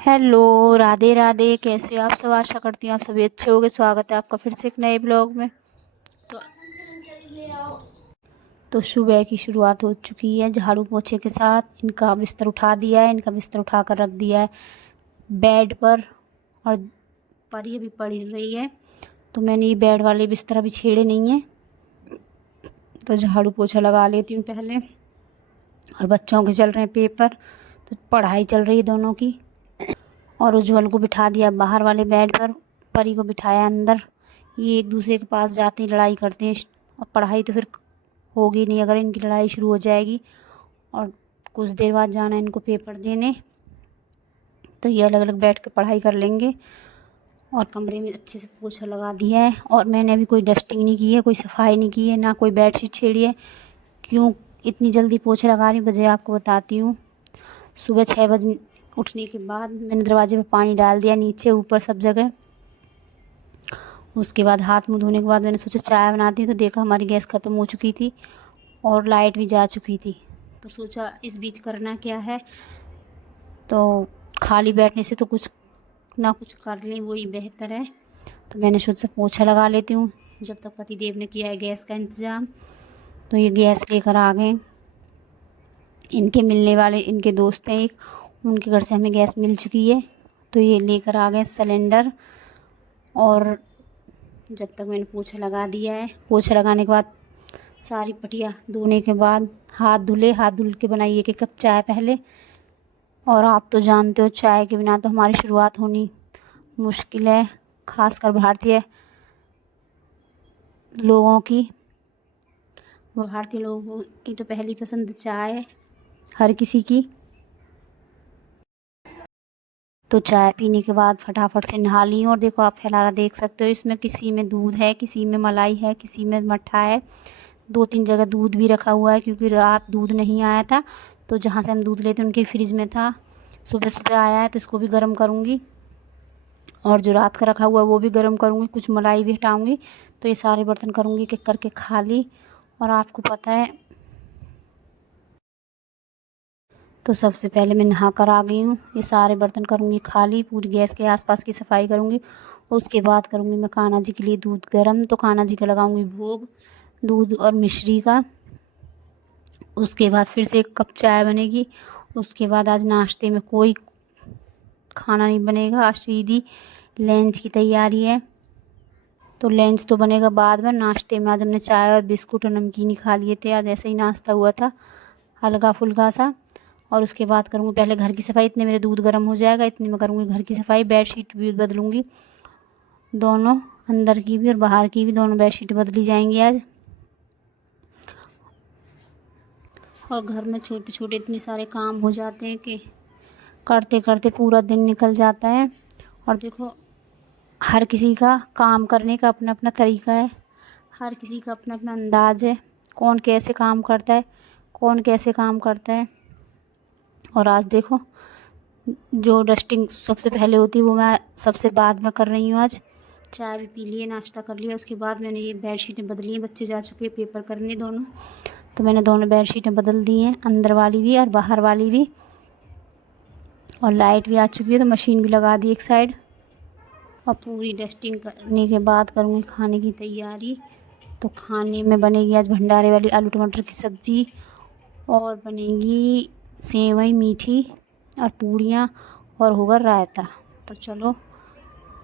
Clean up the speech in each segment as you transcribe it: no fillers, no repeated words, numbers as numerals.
Hello, Radhe Radhe. कैसे हो आप सब? आशा करती हूँ आप सभी अच्छे होंगे। स्वागत है आपका फिर से एक नए ब्लॉग में। तो सुबह की शुरुआत हो चुकी है झाड़ू पोछे के साथ। इनका बिस्तर उठा दिया है, इनका बिस्तर उठा कर रख दिया है बेड पर। और परी अभी पढ़ रही है, तो मैंने ये बेड वाले बिस्तर अभी छेड़े नहीं है, तो झाड़ू पोछा लगा लेती हूँ पहले। और बच्चों के चल रहे हैं पेपर, तो पढ़ाई चल रही है दोनों की। और उज्जवल को बिठा दिया बाहर वाले बेड पर, परी को बिठाया अंदर। ये एक दूसरे के पास जाते हैं, लड़ाई करते हैं। और पढ़ाई तो फिर होगी नहीं अगर इनकी लड़ाई शुरू हो जाएगी। और कुछ देर बाद जाना है इनको पेपर देने, तो ये अलग अलग बैठ के पढ़ाई कर लेंगे। और कमरे में अच्छे से पोछा लगा दिया है। और मैंने अभी कोई डस्टिंग नहीं की है, कोई सफाई नहीं की है, ना कोई बेडशीट छेड़ी है। क्यों इतनी जल्दी पोछा लगा रही वजह आपको बताती हूँ। सुबह 6 बजे उठने के बाद मैंने दरवाजे पे पानी डाल दिया, नीचे ऊपर सब जगह। उसके बाद हाथ मुँह धोने के बाद मैंने सोचा चाय बनाती हूँ, तो देखा हमारी गैस ख़त्म हो चुकी थी और लाइट भी जा चुकी थी। तो सोचा इस बीच करना क्या है, तो खाली बैठने से तो कुछ ना कुछ कर लें, वही बेहतर है। तो मैंने सोचा पोछा लगा लेती हूँ जब तक पतिदेव ने किया है गैस का इंतज़ाम। तो ये गैस लेकर आ गए। इनके मिलने वाले इनके दोस्त हैं एक, उनके घर से हमें गैस मिल चुकी है, तो ये लेकर आ गए सिलेंडर। और जब तक मैंने पोछा लगा दिया है, पोछा लगाने के बाद सारी पटिया धोने के बाद हाथ धुले, हाथ धुल के बनाई एक कप चाय पहले। और आप तो जानते हो चाय के बिना तो हमारी शुरुआत होनी मुश्किल है, खासकर भारतीय लोगों की। भारतीय लोगों की तो पहली पसंद चाय है हर किसी की। तो चाय पीने के बाद फटाफट से नहा ली हूँ। और देखो आप फैलारा देख सकते हो, इसमें किसी में दूध है, किसी में मलाई है, किसी में मट्ठा है। 2-3 जगह दूध भी रखा हुआ है, क्योंकि रात दूध नहीं आया था, तो जहाँ से हम दूध लेते उनके फ्रिज में था। सुबह सुबह आया है तो इसको भी गर्म करूँगी। और जो रात का रखा हुआ है वो भी गर्म करूँगी, कुछ मलाई भी हटाऊँगी। तो ये सारे बर्तन करूँगी कि करके खाली। और आपको पता है, तो सबसे पहले मैं नहा कर आ गई हूँ। ये सारे बर्तन करूँगी खाली, पूरी गैस के आसपास की सफाई करूँगी। उसके बाद करूँगी मैं कान्हा जी के लिए दूध गर्म, तो कान्हा जी का लगाऊँगी भोग, दूध और मिश्री का। उसके बाद फिर से 1 कप चाय बनेगी। उसके बाद आज नाश्ते में कोई खाना नहीं बनेगा, आज सीधी लंच की तैयारी है। तो लंच तो बनेगा बाद में, नाश्ते में आज हमने चाय और बिस्कुट और नमकीन ही खा लिए थे। आज ऐसे ही नाश्ता हुआ था हल्का फुल्का सा। और उसके बाद करूँगी पहले घर की सफाई, इतने मेरे दूध गर्म हो जाएगा, इतने में करूँगी घर की सफाई। बेडशीट भी बदलूँगी, दोनों अंदर की भी और बाहर की भी, दोनों बेडशीट बदली जाएंगी आज। और घर में छोटे छोटे इतने सारे काम हो जाते हैं कि करते करते पूरा दिन निकल जाता है। और देखो हर किसी का काम करने का अपना अपना तरीका है, हर किसी का अपना अपना अंदाज़ है, कौन कैसे काम करता है, कौन कैसे काम करता है। और आज देखो जो डस्टिंग सबसे पहले होती है वो मैं सबसे बाद में कर रही हूँ। आज चाय भी पी लिए, नाश्ता कर लिया, उसके बाद मैंने ये बेडशीटें बदली हैं। बच्चे जा चुके हैं पेपर करने दोनों, तो मैंने दोनों बेडशीटें बदल दी हैं, अंदर वाली भी और बाहर वाली भी। और लाइट भी आ चुकी है, तो मशीन भी लगा दी एक साइड। और पूरी डस्टिंग करने के बाद करूँगी खाने की तैयारी। तो खाने में बनेगी आज भंडारे वाली आलू टमाटर की सब्ज़ी, और बनेगी सेवई मीठी और पूड़ियाँ, और होगा रायता। तो चलो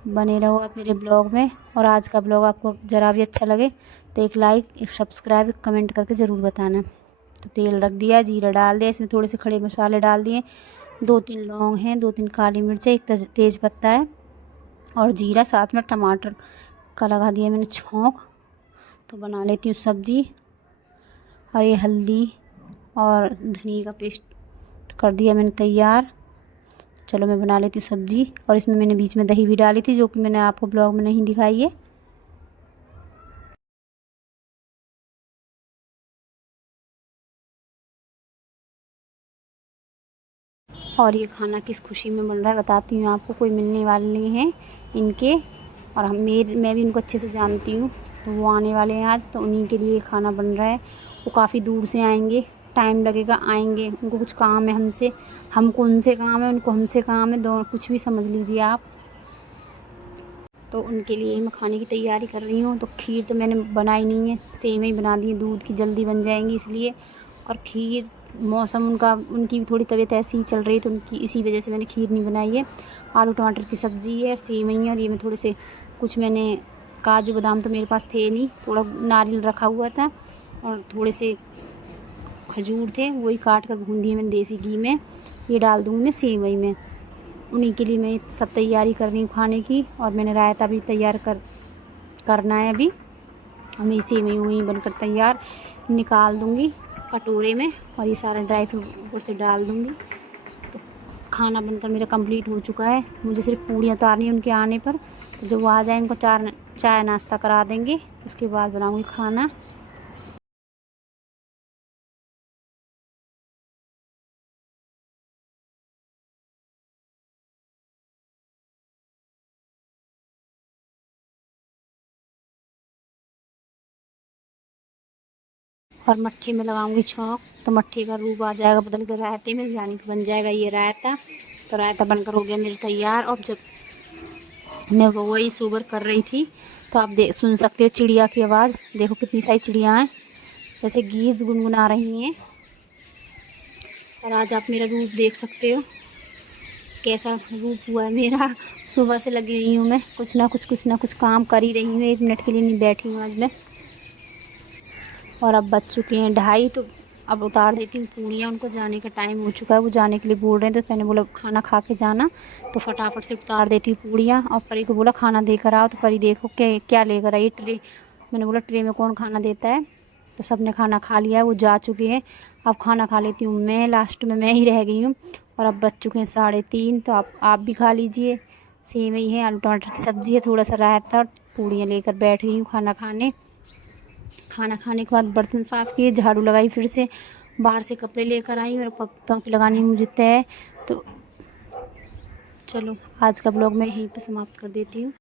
बने रहो आप मेरे ब्लॉग में। और आज का ब्लॉग आपको ज़रा भी अच्छा लगे तो एक लाइक, एक सब्सक्राइब, कमेंट करके ज़रूर बताना। तो तेल रख दिया, जीरा डाल दिया, इसमें थोड़े से खड़े मसाले डाल दिए, 2-3 लौंग हैं, 2-3 काली मिर्च, एक तेज़ पत्ता है और जीरा, साथ में टमाटर का लगा दिया मैंने छौंक। तो बना लेती हूँ सब्ज़ी। और ये हल्दी और धनिया का पेस्ट कर दिया मैंने तैयार। चलो मैं बना लेती हूँ सब्ज़ी। और इसमें मैंने बीच में दही भी डाली थी, जो कि मैंने आपको ब्लॉग में नहीं दिखाई है। और ये खाना किस खुशी में बन रहा है बताती हूँ आपको। कोई मिलने वाले हैं इनके, और मैं भी उनको अच्छे से जानती हूँ, तो वो आने वाले हैं आज, तो उन्हीं के लिए खाना बन रहा है। वो काफ़ी दूर से आएंगे, टाइम लगेगा, आएंगे, उनको कुछ काम है हमसे, हमको उनसे काम है, उनको हमसे काम है, दोनों कुछ भी समझ लीजिए आप। तो उनके लिए मैं खाने की तैयारी कर रही हूँ। तो खीर तो मैंने बनाई नहीं है, सेवई बना दी है, दूध की जल्दी बन जाएंगी इसलिए। और खीर, मौसम उनका, उनकी भी थोड़ी तबीयत ऐसी ही चल रही है तो उनकी इसी वजह से मैंने खीर नहीं बनाई है। आलू टमाटर की सब्ज़ी है, सेवई है, और ये मैं थोड़े से कुछ मैंने काजू बादाम तो मेरे पास थे नहीं, थोड़ा नारियल रखा हुआ था और थोड़े से खजूर थे, वही काट कर भून दिए मैंने देसी घी में, ये डाल दूँगी मैं सेवई में। उन्हीं के लिए मैं सब तैयारी कर रही हूँ खाने की। और मैंने रायता भी तैयार करना है अभी। हमें सेवई वहीं बनकर तैयार निकाल दूँगी कटोरे में, और ये सारा ड्राई फ्रूट ऊपर से डाल दूँगी। तो खाना बनकर मेरा कंप्लीट हो चुका है। मुझे सिर्फ पूड़ियाँ उतारनी है उनके आने पर। तो जब वो आ जाए उनको चाय नाश्ता करा देंगे, उसके बाद बनाऊँगी खाना। और मट्ठे में लगाऊंगी छौंक, तो मट्ठे का रूप आ जाएगा बदल कर रायते में, यानी कि बन जाएगा ये रायता। तो रायता बनकर हो गया मेरा तैयार। और जब मैं वो वही शुगर कर रही थी, तो आप सुन सकते हो चिड़िया की आवाज़। देखो कितनी सारी चिड़िया हैं, जैसे गीत गुनगुना रही हैं। और आज आप मेरा रूप देख सकते हो, कैसा रूप हुआ है मेरा। सुबह से लगी रही हूँ मैं, कुछ ना कुछ काम कर ही रही हूँ, 1 मिनट के लिए नहीं बैठी हूँ आज मैं। और अब बज चुके हैं 2:30, तो अब उतार देती हूँ पूड़ियाँ। उनको जाने का टाइम हो चुका है, वो जाने के लिए बोल रहे हैं, तो मैंने बोला खाना खा के जाना, तो फटाफट से उतार देती हूँ पूड़ियाँ। और परी को बोला खाना देकर आओ, तो परी देखो क्या क्या लेकर आई, ट्रे। मैंने बोला ट्रे में कौन खाना देता है। तो सब ने खाना खा लिया है, वो जा चुके हैं। अब खाना खा लेती हूँ मैं, लास्ट में मैं ही रह गई हूँ। और अब बज चुके हैं 3:30, तो आप भी खा लीजिए। सेवई है, आलू टमाटर की सब्ज़ी है, थोड़ा सा रायता, और पूड़ियाँ लेकर बैठ गई हूँ खाना खाने। खाना खाने के बाद बर्तन साफ़ किए, झाड़ू लगाई, फिर से बाहर से कपड़े लेकर आई, और पप्पा की लगानी है मुझे तय। तो चलो आज का ब्लॉग मैं यहीं पे समाप्त कर देती हूँ।